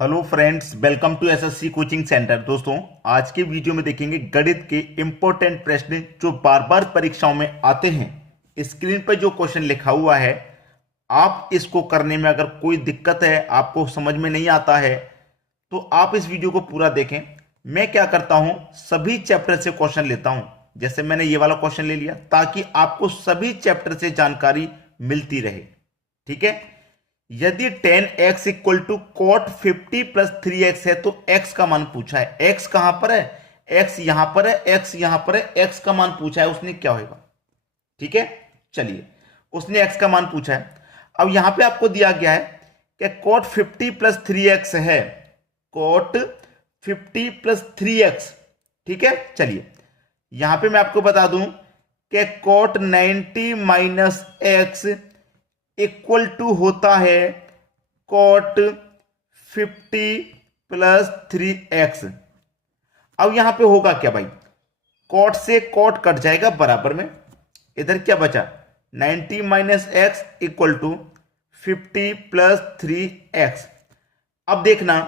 Hello friends, welcome to SSC coaching centre. दोस्तों, आज के वीडियो में देखेंगे गणित के इंपॉर्टेंट प्रश्न जो बार बार परीक्षाओं में आते हैं। स्क्रीन पर जो क्वेश्चन लिखा हुआ है, आप इसको करने में अगर कोई दिक्कत है, आपको समझ में नहीं आता है, तो आप इस वीडियो को पूरा देखें। मैं क्या करता हूं, सभी चैप्टर से क्वेश्चन लेता हूं। जैसे मैंने ये वाला क्वेश्चन ले लिया ताकि आपको सभी चैप्टर से जानकारी मिलती रहे। ठीक है। यदि 10x equal to cot 50 plus 3x है तो x का मान पूछा है। x कहां पर है? x यहां पर है, x यहां पर है। x का मान पूछा है उसने, क्या होगा? ठीक है, चलिए, उसने x का मान पूछा है। अब यहां पे आपको दिया गया है कि कॉट 50 प्लस 3x है। कॉट 50 प्लस 3x, ठीक है। चलिए, यहां पे मैं आपको बता दूं कि cot 90 minus x equal to होता है कॉट 50 प्लस 3x। अब यहां पे होगा क्या भाई? कॉट से कॉट कट जाएगा, बराबर में इधर क्या बचा? 90 minus x equal to 50 plus 3x। अब देखना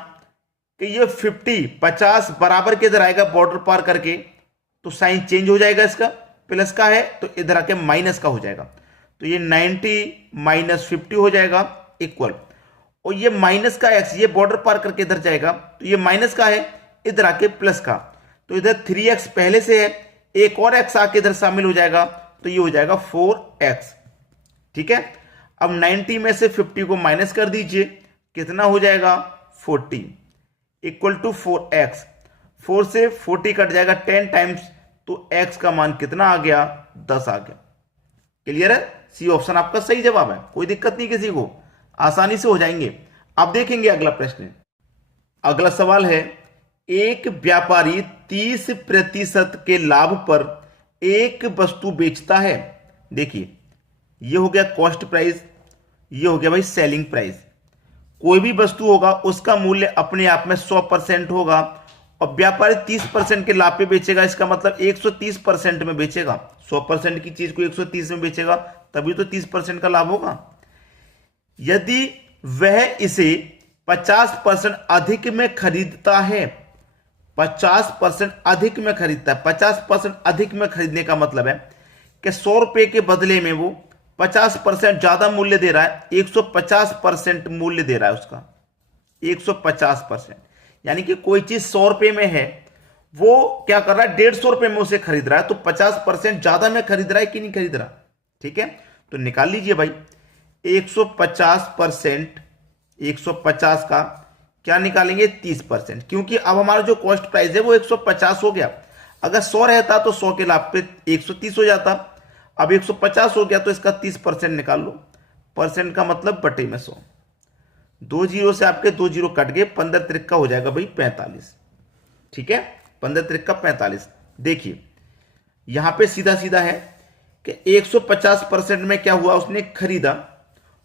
कि ये 50 बराबर के इधर आएगा, बॉर्डर पार करके, तो साइन चेंज हो जाएगा। इसका प्लस का है तो इधर आके माइनस का हो जाएगा, तो ये 90 माइनस 50 हो जाएगा इक्वल, और ये माइनस का x ये बॉर्डर पार करके इधर जाएगा, तो ये माइनस का है, इधर आके प्लस का, तो इधर 3x पहले से है, एक और x आके इधर शामिल हो जाएगा, तो ये हो जाएगा 4x। ठीक है। अब 90 में से 50 को माइनस कर दीजिए, कितना हो जाएगा? 40 इक्वल टू 4x। 4 से 40 कट जाएगा 10 टाइम्स, तो x का मान कितना आ गया? 10 आ गया। क्लियर है? सी ऑप्शन आपका सही जवाब है, कोई दिक्कत नहीं किसी को, आसानी से हो जाएंगे। अब देखेंगे अगला प्रश्न। अगला सवाल है, एक व्यापारी 30% के लाभ पर एक वस्तु बेचता है। देखिए, ये हो गया कॉस्ट प्राइस, ये हो गया भाई सेलिंग प्राइस। कोई भी वस्तु होगा उसका मूल्य अपने आप में 100% होगा, और व्यापारी 30% के लाभ पे बेचेगा। इसका मतलब 130% में बेचेगा। 100% की चीज को 130 में बेचेगा, तभी तो 30% का लाभ होगा। यदि वह इसे 50% अधिक में खरीदता है, 50% अधिक में खरीदता है, 50% अधिक में खरीदने का मतलब है कि 100 रुपए के बदले में वो 50% ज्यादा मूल्य दे रहा है, 150% मूल्य दे रहा है उसका, 150%। यानी कि कोई चीज 100 रुपए में है, वो क्या कर रहा है? 150 रुपए में उसे खरीद रहा है, तो 50% ज्यादा में खरीद रहा है कि नहीं खरीद रहा? ठीक है, तो निकाल लीजिए भाई। 150%, 150 का क्या निकालेंगे? 30%, क्योंकि अब हमारा जो कॉस्ट प्राइस है वो 150 हो गया। अगर 100 रहता तो 100 के लाभ पे 130 हो जाता। अब 150 हो गया तो इसका 30% निकाल लो। परसेंट का मतलब बटे में 100। 2 जीरो से आपके 2 जीरो कट गए, 15 त्रिक्का हो जाएगा भाई 45। ठीक है, 15 त्रिक्का 45। देखिए, यहां पे सीधा सीधा है कि 150% में क्या हुआ? उसने खरीदा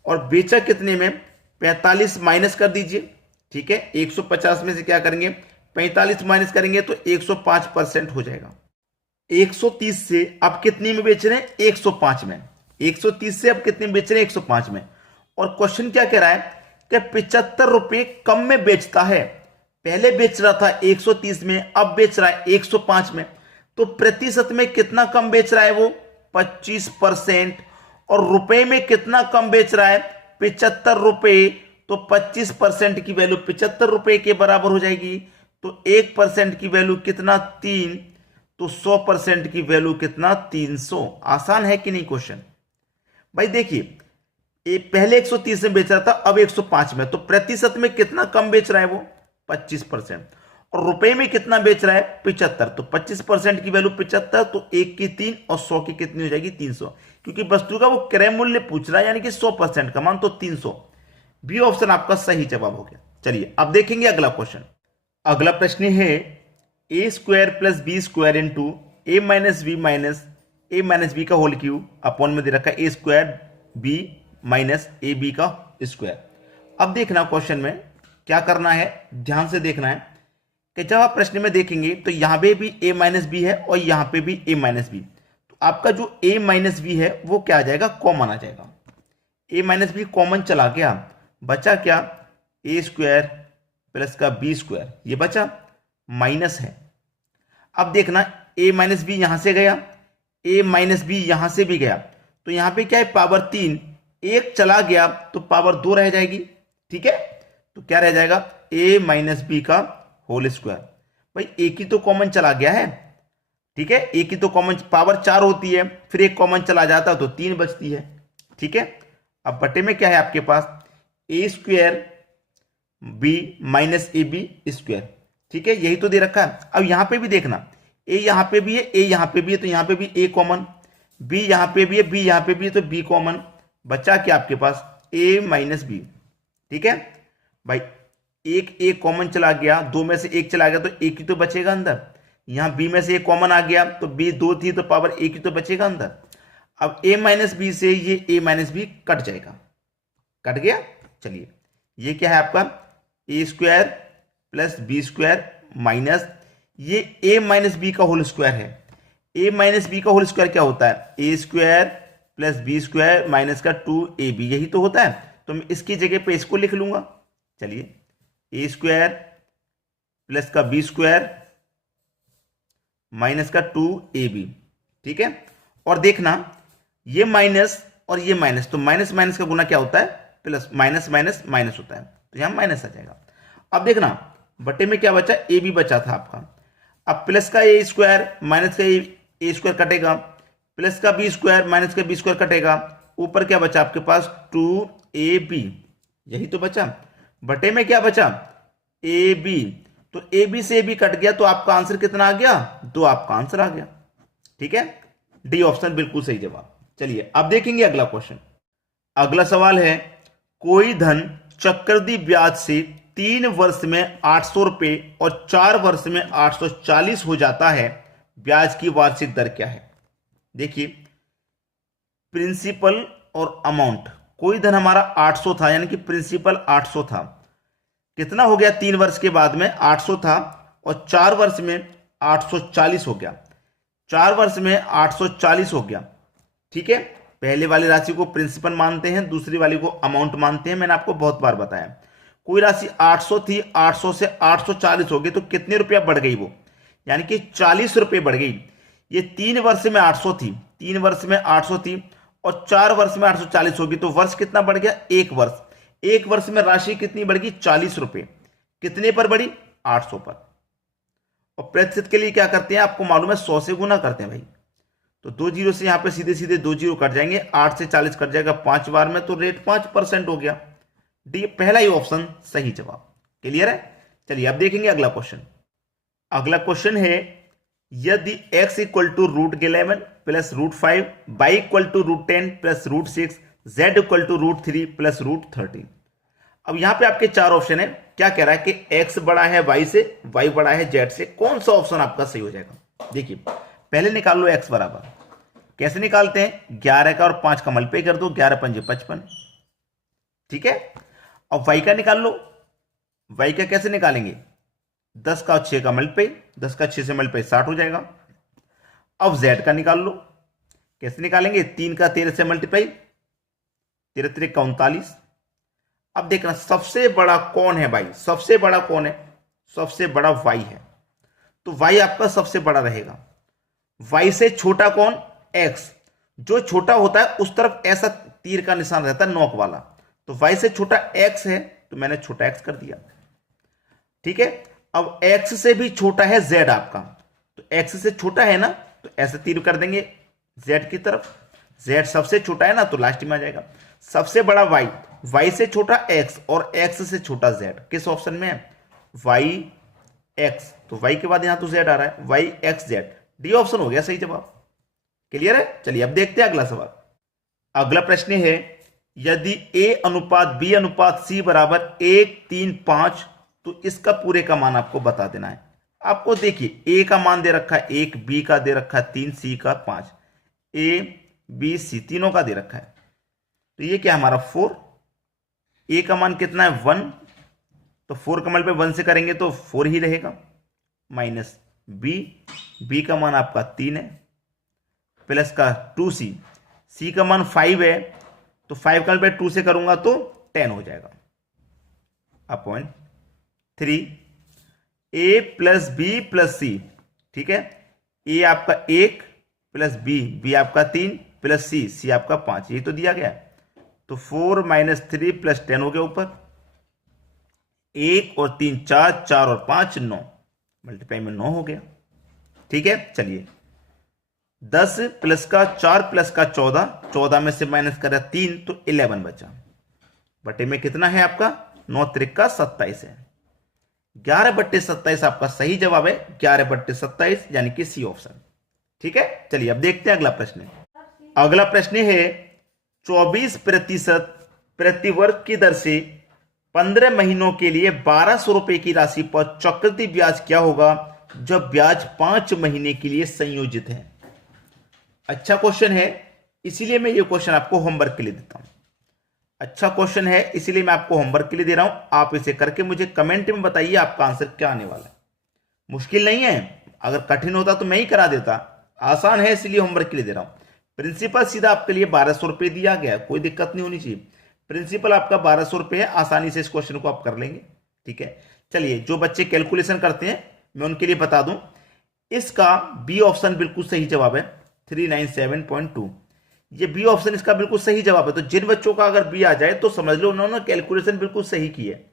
और बेचा कितने में? 45 माइनस कर दीजिए। ठीक है, 150 में से क्या करेंगे? 45 माइनस करेंगे तो 105% हो जाएगा। 130 से अब कितने में बेच रहे हैं? 105 में। 130 से अब कितने में बेच रहे हैं? 105 में। और क्वेश्चन क्या कह रहा है कि 75 रुपए कम में बेचता है। पहले बेच रहा था 130 में, अब बेच रहा है 105 में, तो प्रतिशत में कितना कम बेच रहा है वो? 25%। और रुपए में कितना कम बेच रहा है? 75 रुपए। तो 25% की वैल्यू 75 रुपए के बराबर हो जाएगी, तो 1% की वैल्यू कितना? 3। तो 100% की वैल्यू कितना? 300। आसान है कि नहीं क्वेश्चन? भाई देखिए, पहले 130 में बेच रहा था, अब 105 में, तो प्रतिशत में कितना कम बेच रहा है वो? 25%। और रुपए में कितना बेच रहा है? 75। तो 25% की वैल्यू 75, तो 1 की 3 और 100 की कितनी हो जाएगी? 300, क्योंकि वस्तु का वो क्रय मूल्य पूछ रहा है, यानी कि 100% का मान, तो 300। बी ऑप्शन आपका सही जवाब हो गया। चलिए, अब देखेंगे अगला क्वेश्चन। अगला प्रश्न है, A square plus B square into A minus B का होल क्यूब अपॉन में दे रखा है A square B minus A B का स्क्वायर। अब देखना क्वेश्चन में क्या करना है, ध्यान से देखना है कि जब आप प्रश्न में देखेंगे तो यहां पे भी ए माइनस बी है और यहां पे भी ए माइनस बी, तो आपका जो ए माइनस बी है वो क्या आ जाएगा? कॉमन आ जाएगा। ए माइनस बी कॉमन चला गया, बचा क्या? ए स्क्वायर प्लस का बी स्क्वायर, ये बचा, माइनस है। अब देखना ए माइनस बी यहां से गया, ए माइनस बी यहां से भी गया, तो यहां पे क्या है, पावर 3, एक चला गया तो पावर 2 रह जाएगी। ठीक है, तो क्या रह जाएगा, ए माइनस बी का होल स्क्वायर। भाई एक ही तो कॉमन चला गया है, ठीक है, एक ही तो कॉमन, पावर 4 होती है, फिर एक कॉमन चला जाता तो 3 बचती है। ठीक है, अब बटे में क्या है आपके पास, A square B minus A B square. ठीक है, यही तो दे रखा है। अब यहां पे भी देखना, ए यहां पे भी है, ए यहां पे भी है, तो यहां पे भी ए कॉमन, बी यहां पे भी है, बी यहां पे भी है, तो बी कॉमन, बचा क्या आपके पास, ए माइनस बी। ठीक है भाई, एक ए कॉमन चला गया, दो में से एक चला गया तो एक ही तो बचेगा अंदर। यहां बी में से एक कॉमन आ गया तो बी 2 थी तो पावर एक ही तो बचेगा अंदर। अब ए माइनस बी से ये ए माइनस बी कट जाएगा, कट गया। चलिए ये क्या है आपका, A square plus B square minus ये ए माइनस बी का होल स्क्वायर है। ए माइनस बी का होल स्क्वायर क्या होता है, A square plus B square minus का 2ab, यही तो होता है। तो मैं इसकी जगह पे इसको लिख लूंगा। चलिए ए स्क्वायर प्लस का बी स्क्वायर माइनस का 2ab। ठीक है, और देखना ये माइनस और ये माइनस, तो माइनस माइनस का गुना क्या होता है, प्लस, माइनस माइनस माइनस होता है, तो यहां माइनस आ जाएगा। अब देखना बटे में क्या बचा, ए बी बचा था आपका। अब प्लस का ए स्क्वायर माइनस का ए स्क्वायर कटेगा, प्लस का बी स्क्वायर माइनस का बी स्क्वायर कटेगा, ऊपर क्या बचा आपके पास, 2ab, यही तो बचा। बटे में क्या बचा, ए बी, तो ए बी से ए बी कट गया तो आपका आंसर कितना आ गया, 2 आपका आंसर आ गया। ठीक है, डी ऑप्शन बिल्कुल सही जवाब। चलिए अब देखेंगे अगला क्वेश्चन। अगला सवाल है, कोई धन चक्रवृद्धि ब्याज से 3 वर्ष में 800 रुपए और 4 वर्ष में 840 हो जाता है, ब्याज की वार्षिक दर क्या है। देखिए प्रिंसिपल और अमाउंट, कोई धन हमारा 800 था, यानी कि प्रिंसिपल 800 था, कितना हो गया 3 वर्ष के बाद में, 800 था और 4 वर्ष में 840 हो गया, 4 वर्ष में 840 हो गया। ठीक है, पहले वाली राशि को प्रिंसिपल मानते हैं, दूसरी वाली को अमाउंट मानते हैं, मैंने आपको बहुत बार बताया। कोई राशि 800 थी, 800 से 840 हो गई, तो कितने रुपया बढ़ गई वो, यानी कि 40 रुपए बढ़ गई। ये 3 वर्ष में 800 थी, 3 वर्ष में 800 थी और 4 वर्ष में 840 होगी, तो वर्ष कितना बढ़ गया, 1 वर्ष। 1 वर्ष में राशि कितनी बढ़ गई, 40 रुपए। कितने पर बढ़ी, 800 पर। और प्रतिशत के लिए क्या करते हैं, आपको मालूम है 100 से गुना करते हैं भाई, तो 2 जीरो से यहां पे सीधे सीधे 2 जीरो कट जाएंगे, 8 से 40 कट जाएगा 5 बार में, तो रेट 5% हो गया। डी पहला ही ऑप्शन सही जवाब। क्लियर है। चलिए अब देखेंगे अगला क्वेश्चन। अगला क्वेश्चन है, यदि x equal to √11 plus √5, y equal to √10 plus √6, z equal to √3 plus √13। अब यहां पे आपके 4 ऑप्शन है। क्या कह रहा है कि x बड़ा है y से, y बड़ा है z से, कौन सा ऑप्शन आपका सही हो जाएगा। देखिए पहले निकाल लो x बराबर, कैसे निकालते हैं, 11 का और 5 का मल्टीप्लाई कर दो, 11 पंजे 55। ठीक है, अब y का निकाल लो, y का कैसे निकालेंगे, 10 का और 6 का मल्टीप्लाई, 10 का 6 से मल्टीप्लाई 60 हो जाएगा। अब z का निकाल लो, कैसे निकालेंगे, 3 का 13 से मल्टीप्लाई, 13 3 का 39। अब देखना सबसे बड़ा कौन है भाई, सबसे बड़ा कौन है, सबसे बड़ा y है, तो y आपका सबसे बड़ा रहेगा। y से छोटा कौन, x, जो छोटा होता है उस तरफ ऐसा तीर का निशान रहता है, नोक वाला, तो y से छोटा x है, तो मैंने छोटा x कर दिया। ठीक है, अब x से भी छोटा है z आपका, तो x से छोटा है ना, तो ऐसे तीर कर देंगे z की तरफ, z सबसे छोटा है ना, तो लास्ट में आ जाएगा। सबसे बड़ा y, y से छोटा x और x से छोटा z, किस ऑप्शन में है, y x, तो y के बाद यहां तो z आ रहा है, y x z, D option हो गया सही जवाब। क्लियर है। चलिए अब देखते हैं अगला सवाल। अगला प्रश्न है, यदि a अनुपात b अनुपात c बराबर 1 3 5, तो इसका पूरे का मान आपको बता देना है। आपको देखिए a का मान दे रखा है 1, b का दे रखा है 3, c का 5, a b c तीनों का दे रखा है, तो ये क्या हमारा 4, a का मान कितना है 1, तो 4 कमल पे 1 से करेंगे तो 4 ही रहेगा, माइनस b का मान आपका 3 है, प्लस का 2c, c का मान 5 है, तो 5 कमल पे 2 से करूंगा तो 10 हो जाएगा, अपॉइंट ए प्लस बी प्लस सी, ठीक है। ए आपका 1 प्लस बी आपका 3 प्लस सी आपका 5, ये तो दिया गया। तो 4 - 3 + 10 हो गया ऊपर, 1 और 3 4, 4 और 5 9, मल्टीप्लाई में 9 हो गया, ठीक है। चलिए 10 प्लस का 4 प्लस का 14, 14 में से माइनस करा 3 तो 11 बचा, बटे में कितना है आपका 9 त्रिक 27 है। 11/27 आपका सही जवाब है, 11/27 यानी कि सी ऑप्शन, ठीक है। चलिए अब देखते हैं अगला प्रश्न। अगला प्रश्न है 24% प्रतिवर्ष की दर से 15 महीनों के लिए 1200 रुपए की राशि पर चक्रवृद्धि ब्याज क्या होगा जब ब्याज 5 महीने के लिए संयोजित है। अच्छा क्वेश्चन है, इसीलिए मैं ये क्वेश्चन आपको होमवर्क के लिए देता हूं। अच्छा क्वेश्चन है इसलिए मैं आपको होमवर्क के लिए दे रहा हूं। आप इसे करके मुझे कमेंट में बताइए आपका आंसर क्या आने वाला है। मुश्किल नहीं है, अगर कठिन होता तो मैं ही करा देता, आसान है इसलिए होमवर्क के लिए दे रहा हूं। प्रिंसिपल सीधा आपके लिए 1200 रुपए दिया गया, कोई दिक्कत नहीं होनी चाहिए। प्रिंसिपल आपका 1200 रुपए है, आसानी से इस क्वेश्चन को आप कर लेंगे, ठीक है। चलिए जो बच्चे कैलकुलेशन करते हैं मैं उनके लिए बता दूं, इसका बी ऑप्शन बिल्कुल सही जवाब है, 397.2। ये बी ऑप्शन इसका बिल्कुल सही जवाब है। तो जिन बच्चों का अगर बी आ जाए तो समझ लो उन्होंने कैलकुलेशन बिल्कुल सही की है,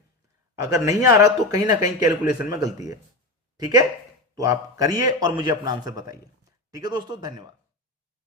अगर नहीं आ रहा तो कहीं ना कहीं कैलकुलेशन में गलती है, ठीक है। तो आप करिए और मुझे अपना आंसर बताइए, ठीक है दोस्तों, धन्यवाद।